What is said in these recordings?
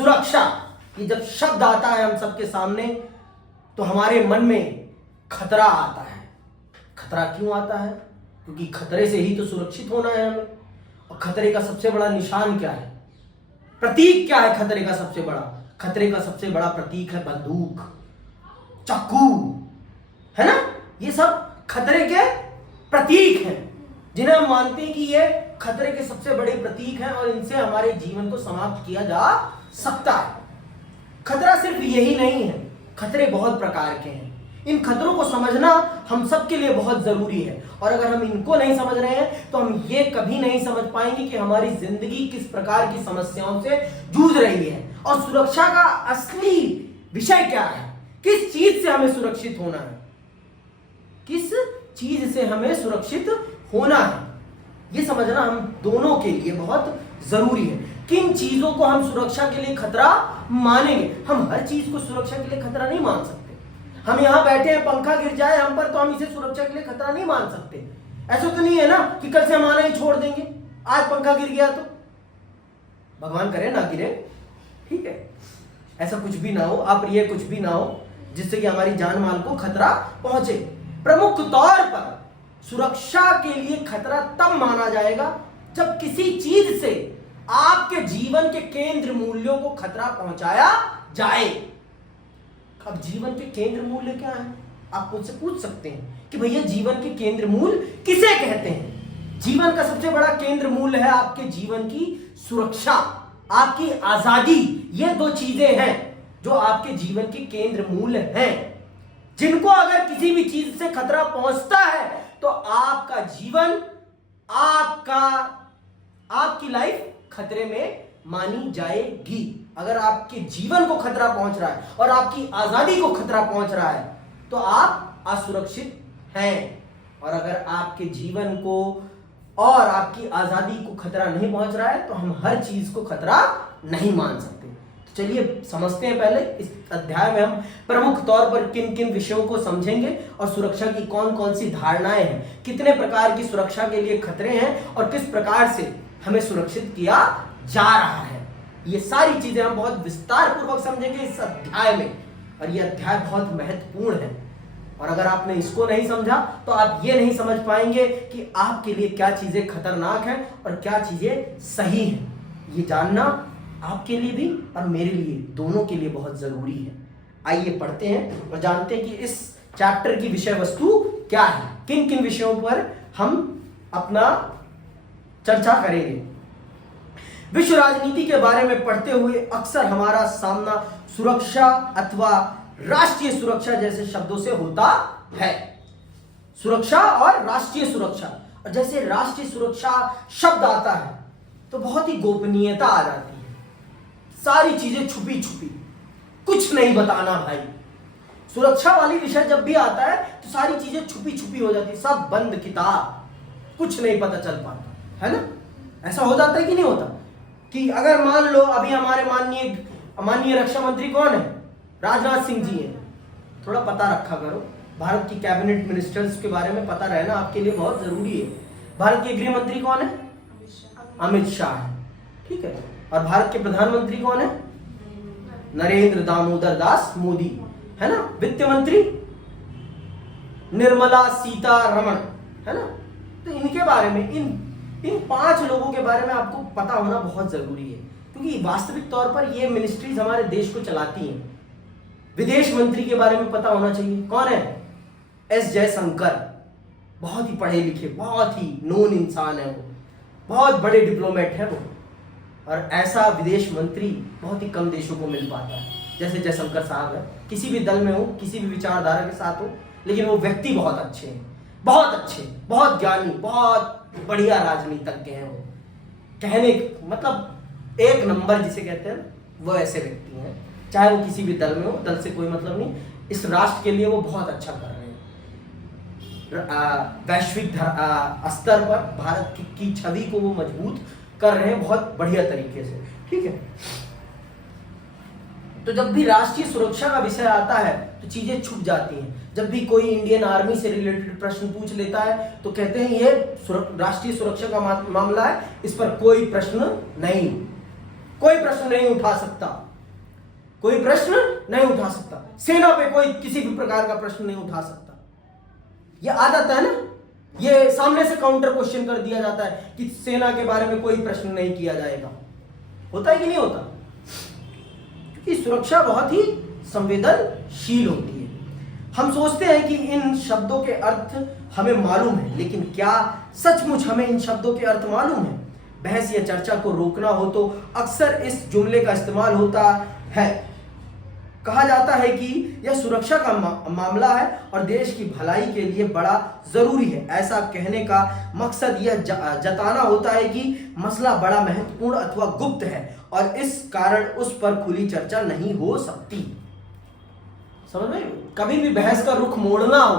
सुरक्षा, ये जब शब्द आता है हम सबके सामने तो हमारे मन में खतरा आता है। खतरा क्यों आता है? क्योंकि खतरे से ही तो सुरक्षित होना है हमें। और खतरे का सबसे बड़ा निशान क्या है, प्रतीक क्या है खतरे का सबसे बड़ा? खतरे का सबसे बड़ा प्रतीक है बंदूक, चाकू, है ना। ये सब खतरे के प्रतीक हैं जिन्हें हम मानते हैं कि ये खतरे के सबसे बड़े प्रतीक हैं और इनसे हमारे जीवन को समाप्त किया जा सकता है। खतरा सिर्फ यही नहीं है, खतरे बहुत प्रकार के हैं। इन खतरों को समझना हम सबके लिए बहुत जरूरी है और अगर हम इनको नहीं समझ रहे हैं तो हम ये कभी नहीं समझ पाएंगे कि हमारी जिंदगी किस प्रकार की समस्याओं से जूझ रही है और सुरक्षा का असली विषय क्या है, किस चीज से हमें सुरक्षित होना है, किस चीज से हमें सुरक्षित होना है। ये समझना हम दोनों के लिए बहुत जरूरी है। किन चीजों को हम सुरक्षा के लिए खतरा मानेंगे? हम हर चीज को सुरक्षा के लिए खतरा नहीं मान सकते। हम यहां बैठे हैं, पंखा गिर जाए हम पर तो हम इसे सुरक्षा के लिए खतरा नहीं मान सकते। ऐसा तो नहीं है ना कि कल से हम आना ही छोड़ देंगे, आज पंखा गिर गया तो भगवान करे ना गिरे, ठीक है, ऐसा कुछ भी ना हो, अप्रिय कुछ भी ना हो जिससे कि हमारी जान माल को खतरा पहुंचे। प्रमुख तौर पर सुरक्षा के लिए खतरा तब माना जाएगा जब किसी चीज से आपके जीवन के केंद्र मूल्यों को खतरा पहुंचाया जाए। अब जीवन के केंद्र मूल्य क्या है? आप मुझसे पूछ सकते हैं कि भैया जीवन के केंद्र मूल्य किसे कहते हैं? जीवन का सबसे बड़ा केंद्र मूल्य है आपके जीवन की सुरक्षा, आपकी आजादी। ये दो चीजें हैं जो आपके जीवन के केंद्र मूल्य हैं, जिनको अगर किसी भी चीज से खतरा पहुंचता है तो आपका जीवन, आपकी लाइफ खतरे में मानी जाएगी। अगर आपके जीवन को खतरा पहुंच रहा है और आपकी आजादी को खतरा पहुंच रहा है तो आप असुरक्षित हैं। और अगर आपके जीवन को और आपकी आजादी को खतरा नहीं पहुंच रहा है तो हम हर चीज को खतरा नहीं मान सकते। तो चलिए समझते हैं। पहले इस अध्याय में हम प्रमुख तौर पर किन किन विषयों को समझेंगे और सुरक्षा की कौन कौन सी धारणाएं हैं, कितने प्रकार की सुरक्षा के लिए खतरे हैं और किस प्रकार से हमें सुरक्षित किया जा रहा है। ये सारी चीजें हम बहुत विस्तार पूर्वक समझेंगे इस अध्याय में और ये अध्याय बहुत महत्वपूर्ण है। और अगर आपने इसको नहीं समझा तो आप ये नहीं समझ पाएंगे कि आपके लिए क्या चीजें खतरनाक हैं और क्या चीजें सही हैं। ये जानना आपके लिए भी और मेरे लिए, दोनों के लिए बहुत जरूरी है। आइए पढ़ते हैं और जानते हैं कि इस चैप्टर की विषय वस्तु क्या है, किन किन विषयों पर हम अपना चर्चा करेंगे। विश्व राजनीति के बारे में पढ़ते हुए अक्सर हमारा सामना सुरक्षा अथवा राष्ट्रीय सुरक्षा जैसे शब्दों से होता है। सुरक्षा और राष्ट्रीय सुरक्षा, और जैसे राष्ट्रीय सुरक्षा शब्द आता है तो बहुत ही गोपनीयता आ जाती है, सारी चीजें छुपी छुपी, कुछ नहीं बताना भाई। सुरक्षा वाली विषय जब भी आता है तो सारी चीजें छुपी छुपी हो जाती, सब बंद किताब, कुछ नहीं पता चल पाता, है ना। ऐसा हो जाता है कि नहीं होता कि अगर मान लो अभी हमारे माननीय रक्षा मंत्री कौन है? राजनाथ सिंह जी हैं। थोड़ा पता रखा करो, भारत की कैबिनेट मिनिस्टर्स के बारे में पता रहना आपके लिए बहुत जरूरी है। भारत के गृह मंत्री कौन है? अमित शाह है, ठीक है। और भारत के प्रधानमंत्री कौन है? नरेंद्र दामोदर दास मोदी, है ना। वित्त मंत्री निर्मला सीतारमण, है ना। तो इनके बारे में, इन 5 लोगों के बारे में आपको पता होना बहुत जरूरी है क्योंकि वास्तविक तौर पर ये मिनिस्ट्रीज हमारे देश को चलाती हैं। विदेश मंत्री के बारे में पता होना चाहिए, कौन है? एस जयशंकर, बहुत ही पढ़े लिखे, बहुत ही नोन इंसान है वो, बहुत बड़े डिप्लोमेट है वो। और ऐसा विदेश मंत्री बहुत ही कम देशों को मिल पाता है जैसे जयशंकर साहब है। किसी भी दल में हो, किसी भी विचारधारा के साथ हो, लेकिन वो व्यक्ति बहुत अच्छे हैं, बहुत अच्छे, बहुत ज्ञानी, बहुत बढ़िया राजनीतिज्ञ हैं वो। कहने मतलब एक नंबर जिसे कहते हैं वो ऐसे व्यक्ति हैं, चाहे वो किसी भी दल में हो, दल से कोई मतलब नहीं। इस राष्ट्र के लिए वो बहुत अच्छा कर रहे हैं। वैश्विक स्तर पर भारत की छवि को वो मजबूत कर रहे हैं बहुत बढ़िया तरीके से, ठीक है। तो जब भी राष्ट्रीय सुरक्षा का विषय आता है तो चीजें छुप जाती हैं। जब भी कोई इंडियन आर्मी से रिलेटेड प्रश्न पूछ लेता है तो कहते हैं ये राष्ट्रीय सुरक्षा का मामला है, इस पर कोई प्रश्न नहीं उठा सकता, कोई प्रश्न नहीं उठा सकता, सेना पे कोई किसी भी प्रकार का प्रश्न नहीं उठा सकता। ये आ जाता है ना, ये सामने से काउंटर क्वेश्चन कर दिया जाता है कि सेना के बारे में कोई प्रश्न नहीं किया जाएगा। होता है कि नहीं होता? क्योंकि सुरक्षा बहुत ही संवेदनशील होती है। हम सोचते हैं कि इन शब्दों के अर्थ हमें मालूम है, लेकिन क्या सचमुच हमें इन शब्दों के अर्थ मालूम है? बहस या चर्चा को रोकना हो तो अक्सर इस जुमले का इस्तेमाल होता है। कहा जाता है कि यह सुरक्षा का मामला है और देश की भलाई के लिए बड़ा जरूरी है। ऐसा कहने का मकसद यह जताना होता है कि मसला बड़ा महत्वपूर्ण अथवा गुप्त है और इस कारण उस पर खुली चर्चा नहीं हो सकती। समझ में? कभी भी बहस का रुख मोड़ना हो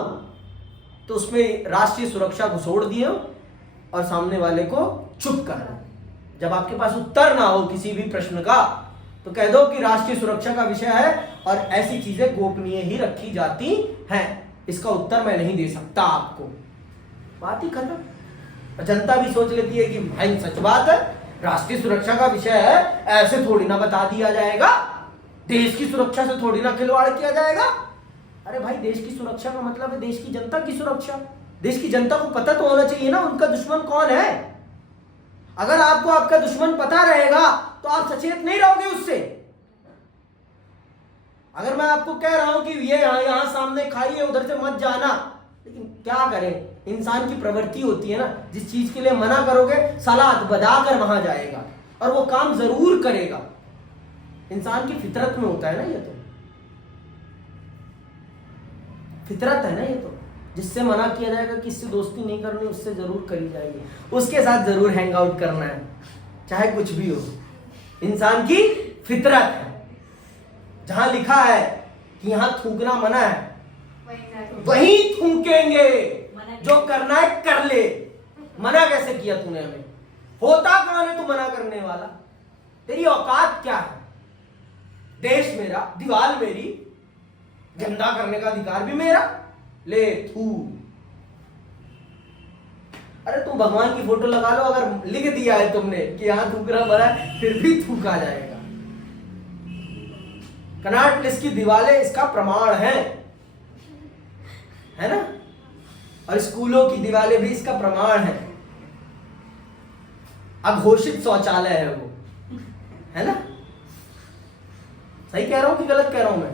तो उसमें राष्ट्रीय सुरक्षा घुसोड़ दिए और सामने वाले को चुप कर दो। जब आपके पास उत्तर ना हो किसी भी प्रश्न का तो कह दो कि राष्ट्रीय सुरक्षा का विषय है और ऐसी चीजें गोपनीय ही रखी जाती हैं, इसका उत्तर मैं नहीं दे सकता आपको। बात ही खत्म। जनता भी सोच लेती है कि भाई सच बात है, राष्ट्रीय सुरक्षा का विषय है, ऐसे थोड़ी ना बता दिया जाएगा, देश की सुरक्षा से थोड़ी ना खिलवाड़ किया जाएगा। अरे भाई, देश की सुरक्षा का मतलब है देश की जनता की सुरक्षा। देश की जनता को पता तो होना चाहिए ना उनका दुश्मन कौन है। अगर आपको आपका दुश्मन पता रहेगा तो आप सचेत नहीं रहोगे उससे। अगर मैं आपको कह रहा हूं कि ये यहां सामने खाइए, उधर से मत जाना, लेकिन क्या करें, इंसान की प्रवृत्ति होती है ना, जिस चीज के लिए मना करोगे साला बदा कर वहां जाएगा और वो काम जरूर करेगा। इंसान की फितरत में होता है ना, ये तो फितरत है ना, ये तो जिससे मना किया जाएगा कि इससे दोस्ती नहीं करनी, उससे जरूर करी जाएगी, उसके साथ जरूर हैंग आउट करना है, चाहे कुछ भी हो। इंसान की फितरत है। जहां लिखा है कि यहां थूकना मना है वहीं थूकेंगे, जो करना है कर ले। मना कैसे किया तूने हमें? होता कौन है तू मना करने वाला? तेरी औकात क्या है? देश मेरा, दीवार मेरी, गंदा करने का अधिकार भी मेरा, ले थू। अरे तुम भगवान की फोटो लगा लो, अगर लिख दिया है तुमने कि यहां थूकना मना है, फिर भी थूका जाएगा। कनॉट प्लेस की दीवारें इसका प्रमाण है ना, और स्कूलों की दीवारें भी इसका प्रमाण है। अघोषित शौचालय है वो, है ना? सही कह रहा हूं कि गलत कह रहा हूं मैं?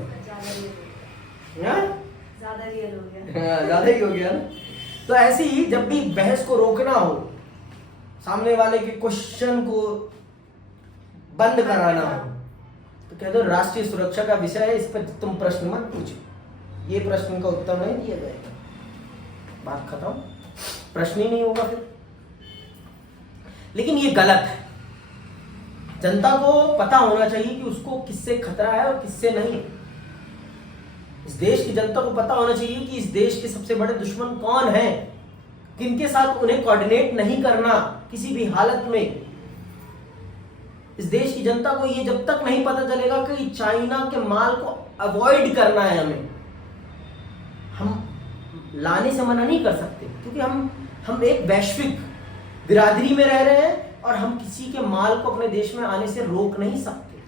ज्यादा रियल हो गया। ज्यादा ही हो गया ना। तो ऐसे ही जब भी बहस को रोकना हो, सामने वाले के क्वेश्चन को बंद कराना हो, तो कह दो राष्ट्रीय सुरक्षा का विषय है, इस पर तुम प्रश्न मत पूछो, ये प्रश्न का उत्तर नहीं दिया जाएगा। बात खत्म, प्रश्न ही नहीं होगा फिर। लेकिन ये गलत है। जनता को पता होना चाहिए कि उसको किससे खतरा है और किससे नहीं। इस देश की जनता को पता होना चाहिए कि इस देश के सबसे बड़े दुश्मन कौन हैं, किनके साथ उन्हें कोऑर्डिनेट नहीं करना किसी भी हालत में। इस देश की जनता को ये जब तक नहीं पता चलेगा कि चाइना के माल को अवॉइड करना है, हम लाने से मना नहीं कर सकते, क्योंकि हम एक वैश्विक बिरादरी में रह रहे हैं और हम किसी के माल को अपने देश में आने से रोक नहीं सकते।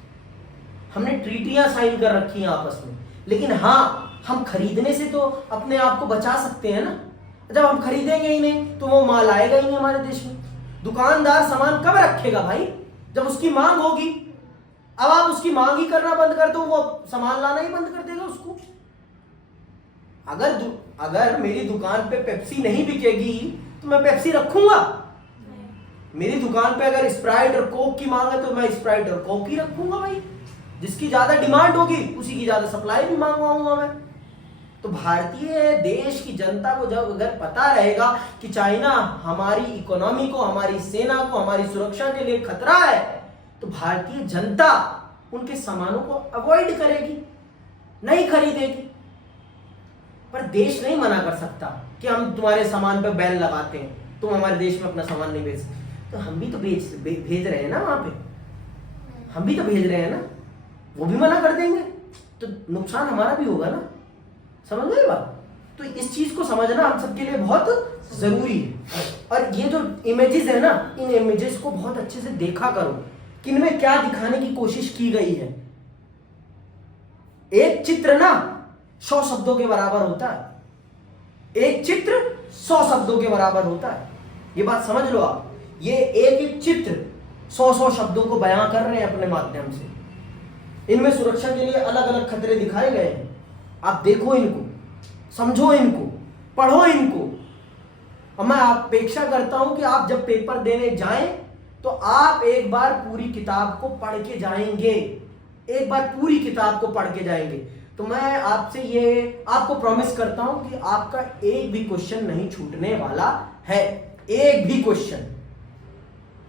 हमने ट्रीटियां साइन कर रखी हैं आपस में, लेकिन हाँ, हम खरीदने से तो अपने आप को बचा सकते हैं ना। जब हम खरीदेंगे ही नहीं तो वो माल आएगा ही नहीं हमारे देश में। दुकानदार सामान कब रखेगा भाई? जब उसकी मांग होगी। अब आप उसकी मांग ही करना बंद कर दो, वो सामान लाना ही बंद कर देगा उसको। अगर मेरी दुकान पे पेप्सी नहीं बिकेगी तो मैं पेप्सी रखूंगा? मेरी दुकान पे अगर स्प्राइट और कोक की मांग है तो मैं स्प्राइट और कोक ही रखूंगा भाई। जिसकी ज्यादा डिमांड होगी उसी की ज्यादा सप्लाई भी मांगवाऊंगा मैं। तो भारतीय देश की जनता को जब अगर पता रहेगा कि चाइना हमारी इकोनॉमी को, हमारी सेना को, हमारी सुरक्षा के लिए खतरा है, तो भारतीय जनता उनके सामानों को अवॉइड करेगी, नहीं खरीदेगी। पर देश नहीं मना कर सकता कि हम तुम्हारे सामान पर बैन लगाते हैं, तुम हमारे देश में अपना सामान नहीं भेज सकते। तो हम भी तो भेज रहे हैं ना, वहां पे हम भी तो भेज रहे हैं ना, वो भी मना कर देंगे तो नुकसान हमारा भी होगा ना। समझ गए बात? तो इस चीज को समझना हम सबके लिए बहुत जरूरी है। और ये जो इमेजेस है ना, इन इमेजेस को बहुत अच्छे से देखा करो कि इनमें क्या दिखाने की कोशिश की गई है। एक चित्र ना 100 शब्दों के बराबर होता है। एक चित्र 100 शब्दों के बराबर होता है। ये बात समझ लो आप। ये एक एक चित्र 100 शब्दों को बयां कर रहे हैं अपने माध्यम से। इनमें सुरक्षा के लिए अलग अलग खतरे दिखाए गए हैं। आप देखो इनको, समझो इनको, पढ़ो इनको। और मैं अपेक्षा करता हूं कि आप जब पेपर देने जाएं तो आप एक बार पूरी किताब को पढ़ के जाएंगे। एक बार पूरी किताब को पढ़ के जाएंगे तो मैं आपसे ये आपको प्रॉमिस करता हूं कि आपका एक भी क्वेश्चन नहीं छूटने वाला है। एक भी क्वेश्चन,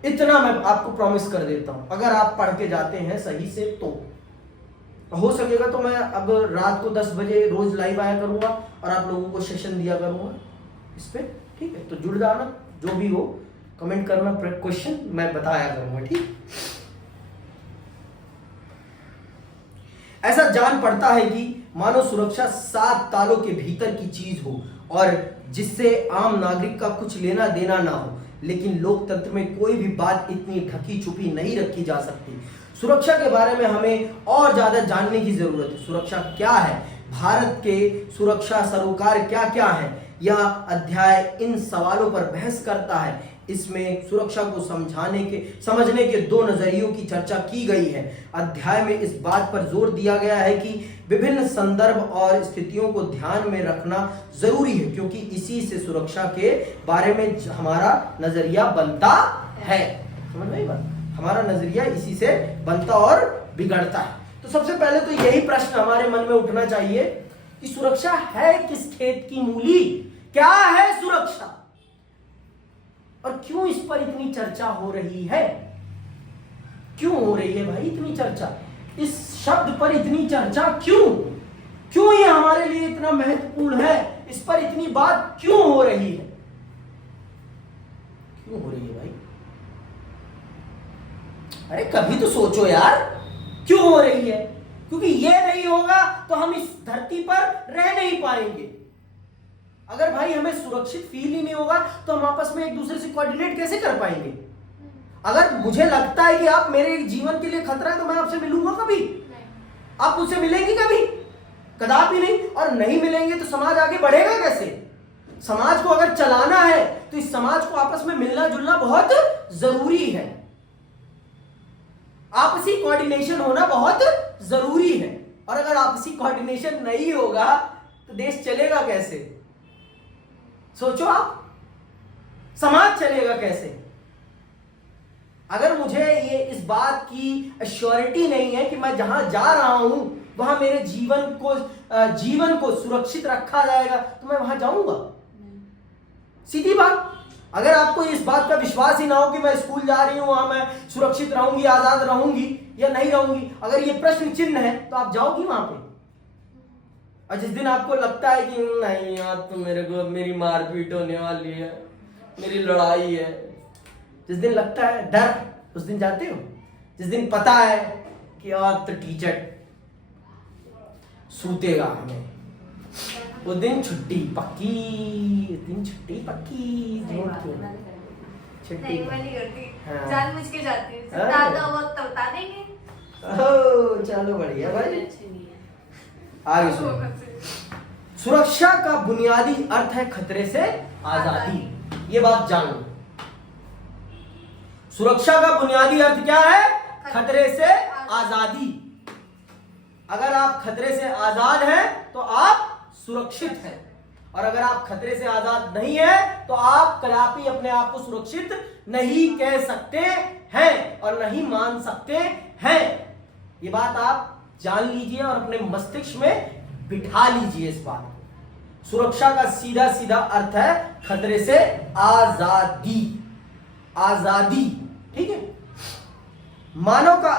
इतना मैं आपको प्रॉमिस कर देता हूं। अगर आप पढ़ के जाते हैं सही से तो हो सकेगा तो मैं अब रात को 10 बजे रोज लाइव आया करूंगा और आप लोगों को सेशन दिया करूंगा इस पे। ठीक है, तो जुड़ जाना, जो भी हो कमेंट करना, क्वेश्चन मैं बताया करूंगा। ठीक, ऐसा जान पड़ता है कि मानव सुरक्षा 7 तालों के भीतर की चीज हो और जिससे आम नागरिक का कुछ लेना देना ना हो। लेकिन लोकतंत्र में कोई भी बात इतनी ढकी छुपी नहीं रखी जा सकती। सुरक्षा के बारे में हमें और ज्यादा जानने की जरूरत है। सुरक्षा क्या है, भारत के सुरक्षा सरोकार क्या क्या है, यह अध्याय इन सवालों पर बहस करता है। इसमें सुरक्षा को समझने के 2 नजरियों की चर्चा की गई है। अध्याय में इस बात पर जोर दिया गया है कि विभिन्न संदर्भ और स्थितियों को ध्यान में रखना जरूरी है, क्योंकि इसी से सुरक्षा के बारे में हमारा नजरिया बनता है। समझ में आई बात? हमारा नजरिया इसी से बनता और बिगड़ता है। तो सबसे पहले तो यही प्रश्न हमारे मन में उठना चाहिए कि सुरक्षा है किस खेत की मूली? क्या है सुरक्षा और क्यों इस पर इतनी चर्चा हो रही है? क्यों हो रही है भाई इतनी चर्चा? इस शब्द पर इतनी चर्चा क्यों? क्यों ये हमारे लिए इतना महत्वपूर्ण है? इस पर इतनी बात क्यों हो रही है? क्यों हो रही है भाई? अरे कभी तो सोचो यार, क्यों हो रही है? क्योंकि ये नहीं होगा तो हम इस धरती पर रह नहीं पाएंगे। अगर भाई हमें सुरक्षित फील ही नहीं होगा तो हम आपस में एक दूसरे से कोऑर्डिनेट कैसे कर पाएंगे? अगर मुझे लगता है कि आप मेरे जीवन के लिए खतरा है तो मैं आपसे मिलूंगा कभी? आप मुझसे मिलेंगे कभी? कदापि नहीं। और नहीं मिलेंगे तो समाज आगे बढ़ेगा कैसे? समाज को अगर चलाना है तो इस समाज को आपस में मिलना जुलना बहुत जरूरी है। आपसी कोऑर्डिनेशन होना बहुत जरूरी है। और अगर आपसी कोऑर्डिनेशन नहीं होगा तो देश चलेगा कैसे? सोचो आप, समाज चलेगा कैसे? अगर मुझे ये इस बात की एश्योरिटी नहीं है कि मैं जहां जा रहा हूं वहां मेरे जीवन को सुरक्षित रखा जाएगा तो मैं वहां जाऊंगा? सीधी बात। अगर आपको इस बात का विश्वास ही ना हो कि मैं स्कूल जा रही हूं वहां मैं सुरक्षित रहूंगी, आजाद रहूंगी या नहीं रहूंगी, अगर ये प्रश्न चिन्ह है तो आप जाओगी वहां पे? और जिस दिन आपको लगता है कि नहीं यार तो मेरी मारपीट होने वाली है, मेरी लड़ाई है, जिस दिन लगता है डर, उस दिन जाते हो? जिस दिन पता है कि यार तो टीचर सूतेगा हमें, वो दिन छुट्टी पक्की, उस दिन छुट्टी पक्की। छुट्टी हाँ। जानबूझ के जाती हूँ, ज्यादा वक्त बता देंगे। ओह चलो बढ़िया भाई। आगे सुनो। सुरक्षा का बुनियादी अर्थ है खतरे से आजादी। ये बात जानो। सुरक्षा का बुनियादी अर्थ क्या है? खतरे से आजादी। अगर आप खतरे से आजाद हैं तो आप सुरक्षित हैं, और अगर आप खतरे से आजाद नहीं हैं तो आप कदापि अपने आप को सुरक्षित नहीं कह सकते हैं और नहीं मान सकते हैं। ये बात आप जान लीजिए और अपने मस्तिष्क में बिठा लीजिए इस बात को। सुरक्षा का सीधा सीधा अर्थ है खतरे से आजादी। आजादी, ठीक है। मानव का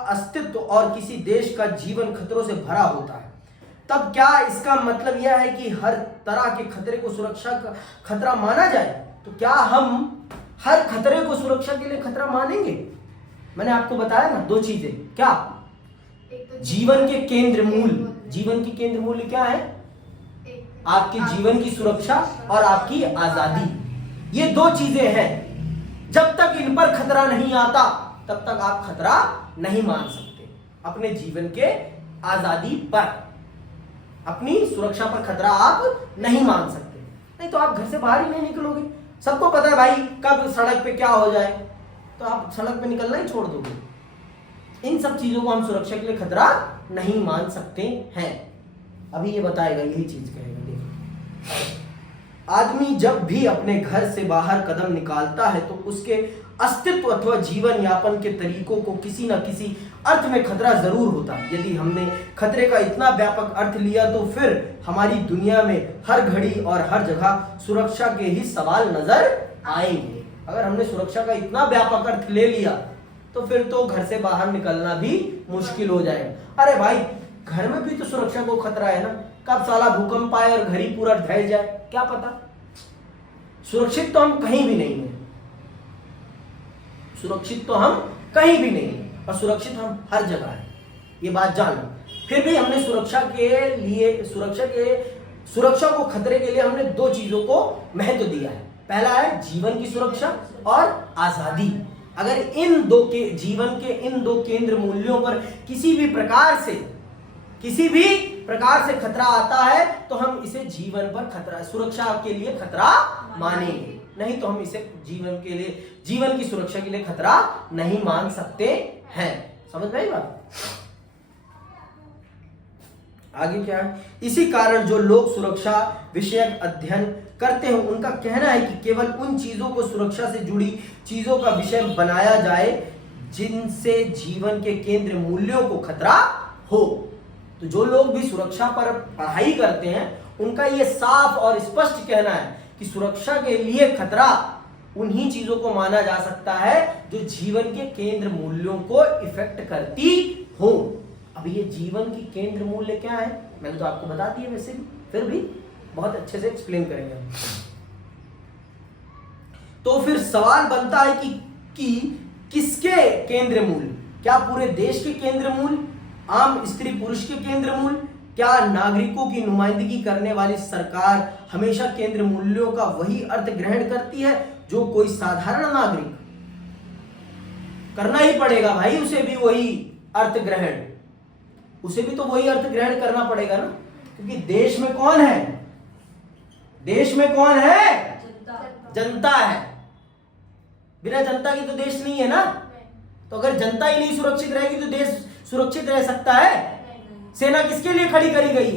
अस्तित्व और किसी देश का जीवन खतरों से भरा होता है। तब क्या इसका मतलब यह है कि हर तरह के खतरे को सुरक्षा का खतरा माना जाए? तो क्या हम हर खतरे को सुरक्षा के लिए खतरा मानेंगे? मैंने आपको बताया ना 2 चीजें। क्या? जीवन के केंद्र मूल। जीवन की केंद्र मूल्य क्या है? आपके जीवन की सुरक्षा और आपकी आजादी। ये 2 चीजें हैं। जब तक इन पर खतरा नहीं आता तब तक आप खतरा नहीं मान सकते। अपने जीवन के आजादी पर, अपनी सुरक्षा पर खतरा आप नहीं मान सकते। नहीं तो आप घर से बाहर ही नहीं निकलोगे। सबको पता है भाई कब सड़क पे क्या हो जाए, तो आप सड़क पे निकलना ही छोड़ दोगे। इन सब चीजों को हम सुरक्षा के लिए खतरा नहीं मान सकते हैं। अभी ये बताएगा, यही चीज कहेगा। देखो, आदमी जब भी अपने घर से बाहर कदम निकालता है तो उसके अस्तित्व अथवा जीवन यापन के तरीकों को किसी न किसी अर्थ में खतरा जरूर होता है। यदि हमने खतरे का इतना व्यापक अर्थ लिया तो फिर हमारी दुनिया में हर घड़ी और हर जगह सुरक्षा के ही सवाल नजर आएंगे। अगर हमने सुरक्षा का इतना व्यापक अर्थ ले लिया तो फिर तो घर से बाहर निकलना भी मुश्किल हो जाएगा। अरे भाई, घर में भी तो सुरक्षा को खतरा है ना। कब साला भूकंप आए और घर ही पूरा ढह जाए, क्या पता। सुरक्षित तो हम कहीं भी नहीं है, सुरक्षित तो हम कहीं भी नहीं है, और सुरक्षित हम हर जगह है, ये बात जान लो। फिर भी हमने सुरक्षा को खतरे के लिए हमने दो चीजों को महत्व दिया है। पहला है जीवन की सुरक्षा और आजादी। अगर जीवन के इन दो केंद्र मूल्यों पर किसी भी प्रकार से खतरा आता है तो हम इसे जीवन पर खतरा, सुरक्षा के लिए खतरा मानेंगे। नहीं तो हम इसे जीवन की सुरक्षा के लिए खतरा नहीं मान सकते हैं। समझ में आई बात? आगे क्या है? इसी कारण जो लोग सुरक्षा विषयक अध्ययन करते हैं उनका कहना है कि केवल उन चीजों को सुरक्षा से जुड़ी चीजों का विषय बनाया जाए जिनसे जीवन के केंद्र मूल्यों को खतरा हो। तो जो लोग भी सुरक्षा पर पढ़ाई करते हैं उनका यह साफ और स्पष्ट कहना है कि सुरक्षा के लिए खतरा उन्हीं चीजों को माना जा सकता है जो जीवन के केंद्र मूल्यों को इफेक्ट करती हो। अब ये जीवन की केंद्र मूल्य क्या है, मैंने तो आपको बता दिया, वैसे भी फिर भी बहुत अच्छे से एक्सप्लेन करेंगे। तो फिर सवाल बनता है कि किसके केंद्र मूल्य? क्या पूरे देश के केंद्र मूल्य, आम स्त्री पुरुष के केंद्र मूल्य, क्या नागरिकों की नुमाइंदगी करने वाली सरकार हमेशा केंद्र मूल्यों का वही अर्थ ग्रहण करती है जो कोई साधारण नागरिक? करना ही पड़ेगा भाई, उसे भी वही अर्थ ग्रहण, उसे भी तो वही अर्थ ग्रहण करना पड़ेगा ना। क्योंकि देश में कौन है? देश में कौन है? जनता है। बिना जनता की तो देश नहीं है ना। तो अगर जनता ही नहीं सुरक्षित रहेगी तो देश सुरक्षित रह सकता है? सेना किसके लिए खड़ी करी गई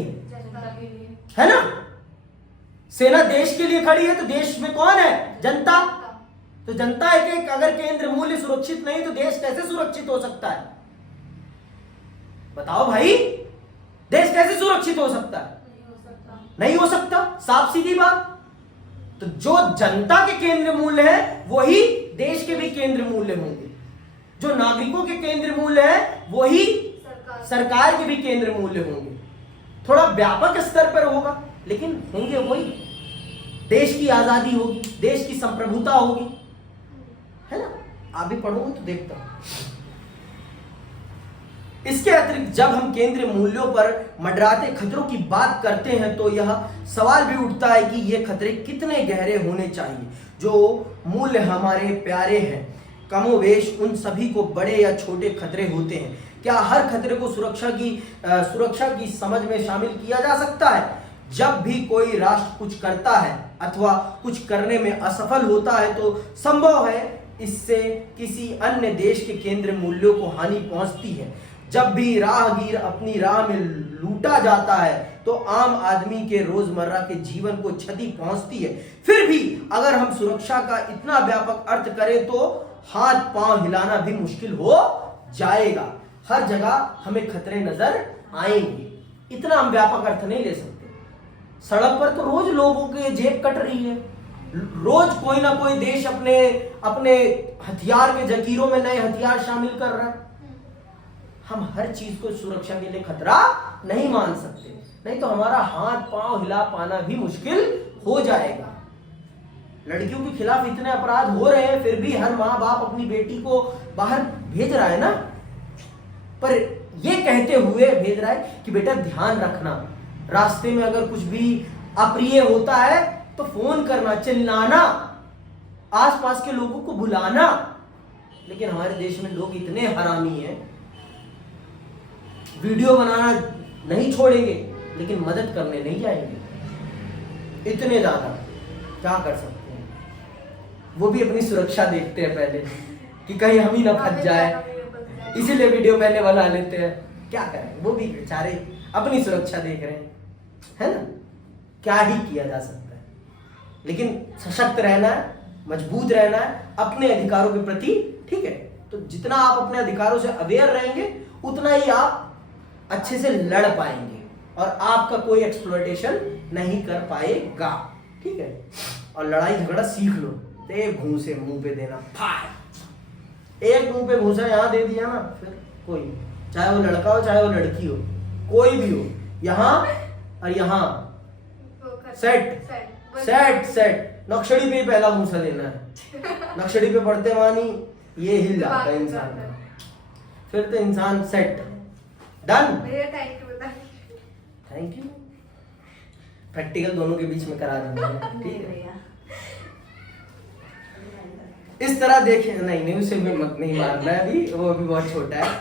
है ना? सेना देश के लिए खड़ी है, तो देश में कौन है? जनता। तो जनता है कि अगर केंद्र मूल्य सुरक्षित नहीं तो देश कैसे सुरक्षित हो सकता है? बताओ भाई, देश कैसे सुरक्षित हो सकता है? नहीं हो सकता, साफ सीधी बात। तो जो जनता के केंद्र मूल्य है वही देश के भी केंद्र मूल्य होंगे। जो नागरिकों के केंद्र मूल्य है वही सरकार के भी केंद्र मूल्य होंगे। थोड़ा व्यापक स्तर पर होगा लेकिन होंगे वही। देश की आजादी होगी, देश की संप्रभुता होगी, है ना? आप भी पढ़ोगे तो देखता हूं। इसके अतिरिक्त जब हम केंद्रीय मूल्यों पर मंडराते खतरों की बात करते हैं तो यह सवाल भी उठता है कि ये खतरे कितने गहरे होने चाहिए। जो मूल्य हमारे प्यारे हैं, कमोवेश उन सभी को बड़े या छोटे खतरे होते हैं। क्या हर खतरे को सुरक्षा की समझ में शामिल किया जा सकता है? जब भी कोई राष्ट्र कुछ करता है अथवा कुछ करने में असफल होता है तो संभव है इससे किसी अन्य देश के केंद्र मूल्यों को हानि पहुंचती है। जब भी राहगीर अपनी राह में लूटा जाता है तो आम आदमी के रोजमर्रा के जीवन को क्षति पहुंचती है। फिर भी अगर हम सुरक्षा का इतना व्यापक अर्थ करें तो हाथ पांव हिलाना भी मुश्किल हो जाएगा। हर जगह हमें खतरे नजर आएंगे, इतना हम व्यापक अर्थ नहीं ले सकते। सड़क पर तो रोज लोगों के जेब कट रही है, रोज कोई ना कोई देश अपने हथियार के जखीरों में नए हथियार शामिल कर रहा है। हम हर चीज को सुरक्षा के लिए खतरा नहीं मान सकते, नहीं तो हमारा हाथ पांव हिला पाना भी मुश्किल हो जाएगा। लड़कियों के खिलाफ इतने अपराध हो रहे हैं फिर भी हर माँ बाप अपनी बेटी को बाहर भेज रहा है ना, पर यह कहते हुए भेज रहा है कि बेटा ध्यान रखना, रास्ते में अगर कुछ भी अप्रिय होता है तो फोन करना, चिल्लाना, आसपास के लोगों को बुलाना। लेकिन हमारे देश में लोग इतने हरामी हैं वीडियो बनाना नहीं छोड़ेंगे, लेकिन मदद करने नहीं जाएंगे। इतने ज्यादा क्या कर सकते हैं। वो भी अपनी सुरक्षा देखते हैं पहले कि कहीं हम ही ना फंस जाए, इसीलिए वीडियो पहले बना लेते हैं। क्या करें, वो भी बेचारे अपनी सुरक्षा देख रहे हैं, है ना। क्या ही किया जा सकता है, लेकिन सशक्त रहना है, मजबूत रहना है अपने अधिकारों के प्रति, ठीक है। तो जितना आप अपने अधिकारों से अवेयर रहेंगे, उतना ही आप अच्छे से लड़ पाएंगे और आपका कोई एक्सप्लॉयटेशन नहीं कर पाएगा, ठीक है। और लड़ाई झगड़ा सीख लो, तो एक घूंसे मुंह पे देना, फाड़, एक मुंह पे घूंसा यहाँ दे दिया ना, फिर कोई, चाहे वो लड़का हो चाहे वो लड़की हो, कोई भी हो, यहाँ और यहाँ सेट सेट सेट। नक्शड़ी पे ही पहला घूंसा देना है, नक्शड़ी पे पड़ते मानी ये हिल जाता है इंसान का, फिर तो इंसान set, done. Thank you. Practical दोनों के बीच में करा देंगे, ठीक है। इस तरह देखें, नहीं उसे भी मत नहीं मारना है अभी, वो अभी बहुत छोटा है।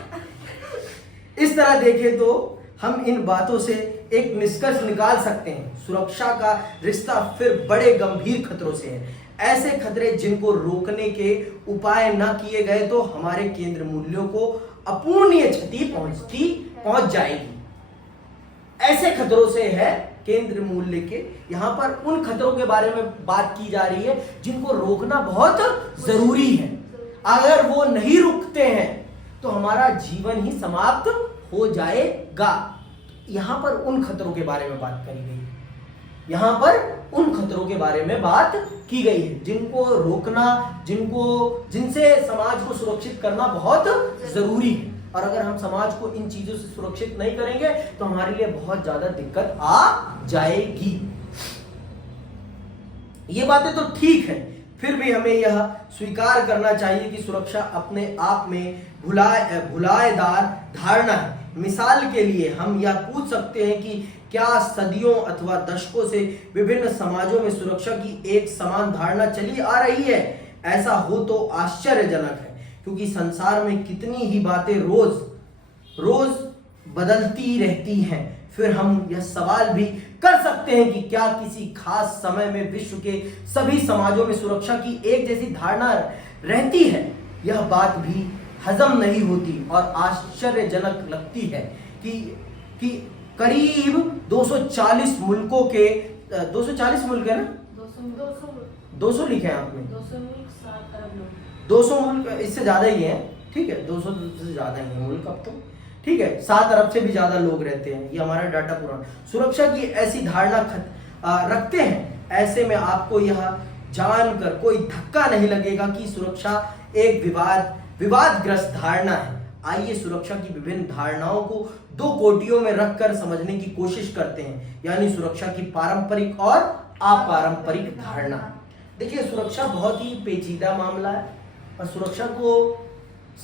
इस तरह देखें तो हम इन बातों से एक निष्कर्ष निकाल सकते हैं, सुरक्षा का रिश्ता फिर बड़े गंभीर खतरों से है। ऐसे खतरे जिनको रोकने के उपाय न किए गए तो हमारे केंद्र मूल्यों को अपूर्णीय क्षति पहुंच जाएगी। ऐसे खतरों से है केंद्र मूल्य के, यहां पर उन खतरों के बारे में बात की जा रही है जिनको रोकना बहुत जरूरी है। अगर वो नहीं रुकते हैं तो हमारा जीवन ही समाप्त हो जाएगा। यहां पर उन खतरों के बारे में बात करी गई है, यहां पर उन खतरों के बारे में बात की गई है जिनको रोकना, जिनसे समाज को सुरक्षित करना बहुत जरूरी है। और अगर हम समाज को इन चीजों से सुरक्षित नहीं करेंगे तो हमारे लिए बहुत ज्यादा दिक्कत आ जाएगी। ये बातें तो ठीक है, फिर भी हमें यह स्वीकार करना चाहिए कि सुरक्षा अपने आप में भुलाएदार धारणा है। मिसाल के लिए हम यह पूछ सकते हैं कि क्या सदियों अथवा दशकों से विभिन्न समाजों में सुरक्षा की एक समान धारणा चली आ रही है? ऐसा हो तो आश्चर्यजनक है, क्योंकि संसार में कितनी ही बातें रोज बदलती रहती हैं। फिर हम यह सवाल भी कर सकते हैं कि क्या किसी खास समय में विश्व के सभी समाजों में सुरक्षा की एक जैसी धारणा रहती है? यह बात भी हजम नहीं होती और आश्चर्यजनक लगती है कि करीब 240 मुल्कों के 240 मुल्क है ना, 200 लिखे हैं आपने, 200 मुल्क, इससे ज्यादा ही है, ठीक है, 200 से ज्यादा ही है मुल्क अब तो, ठीक है। 7 अरब से भी ज्यादा लोग रहते हैं, ये हमारा डाटा पुराना। सुरक्षा की ऐसी धारणा रखते हैं, ऐसे में आपको यह जानकर कोई धक्का नहीं लगेगा कि सुरक्षा एक विवादग्रस्त धारणा है। आइए सुरक्षा की विभिन्न धारणाओं को 2 कोटियों में रखकर समझने की कोशिश करते हैं, यानी सुरक्षा की पारंपरिक और अपारंपरिक धारणा। देखिए, सुरक्षा बहुत ही पेचीदा मामला है और सुरक्षा को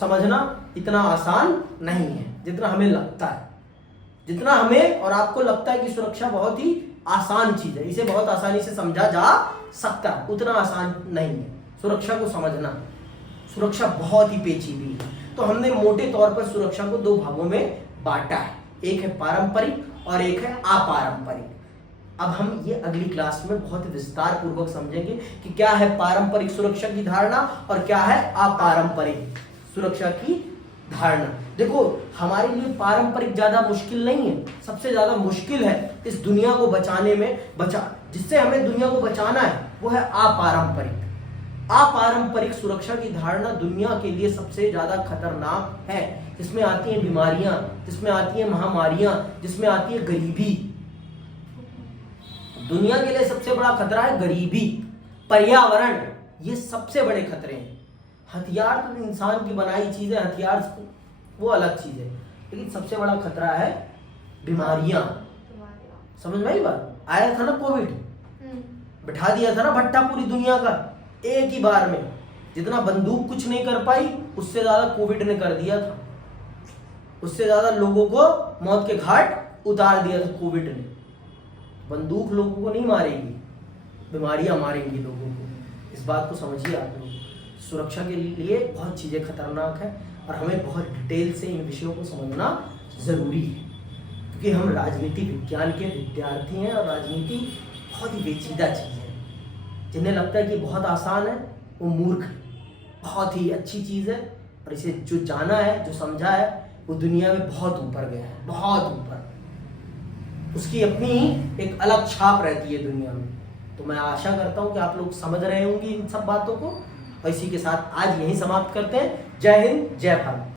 समझना इतना आसान नहीं है जितना हमें लगता है। जितना हमें और आपको लगता है कि सुरक्षा बहुत ही आसान चीज है, इसे बहुत आसानी से समझा जा सकता है, उतना आसान नहीं है सुरक्षा को समझना। सुरक्षा बहुत ही पेचीदी है। तो हमने मोटे तौर पर सुरक्षा को 2 भागों में बांटा है, एक है पारंपरिक और एक है अपारंपरिक। अब हम ये अगली क्लास में बहुत विस्तार पूर्वक समझेंगे कि क्या है पारंपरिक सुरक्षा की धारणा और क्या है अपारंपरिक सुरक्षा की धारणा। देखो, हमारे लिए पारंपरिक ज्यादा मुश्किल नहीं है, सबसे ज्यादा मुश्किल है इस दुनिया को बचाने में, जिससे हमें दुनिया को बचाना है वो है अपारंपरिक। अपारंपरिक सुरक्षा की धारणा दुनिया के लिए सबसे ज्यादा खतरनाक है, जिसमें आती हैं बीमारियां, जिसमें आती हैं महामारियां, जिसमें आती है गरीबी। दुनिया के लिए सबसे बड़ा खतरा है गरीबी, पर्यावरण, ये सबसे बड़े खतरे हैं। हथियार तो इंसान की बनाई चीज है, हथियार वो अलग चीज है, लेकिन सबसे बड़ा खतरा है बीमारियां। समझ में आई बात? आया था ना कोविड, बिठा दिया था ना भट्टा पूरी दुनिया का एक ही बार में। जितना बंदूक कुछ नहीं कर पाई, उससे ज्यादा कोविड ने कर दिया था, उससे ज्यादा लोगों को मौत के घाट उतार दिया था कोविड ने। बंदूक लोगों को नहीं मारेगी, बीमारियां मारेंगी लोगों को। इस बात को समझिए आप लोग। सुरक्षा के लिए बहुत चीजें खतरनाक है और हमें बहुत डिटेल से इन विषयों को समझना ज़रूरी है, क्योंकि हम राजनीति विज्ञान के विद्यार्थी हैं और राजनीति बहुत ही पेचीदा चीज़ है। जिन्हें लगता है कि बहुत आसान है वो मूर्ख है। बहुत ही अच्छी चीज़ है और इसे जो जाना है, जो समझा है, वो दुनिया में बहुत ऊपर गया है, बहुत ऊपर। उसकी अपनी एक अलग छाप रहती है दुनिया में। तो मैं आशा करता हूँ कि आप लोग समझ रहे होंगे इन सब बातों को। और इसी के साथ आज यहीं समाप्त करते हैं। जय हिंद, जय भारत।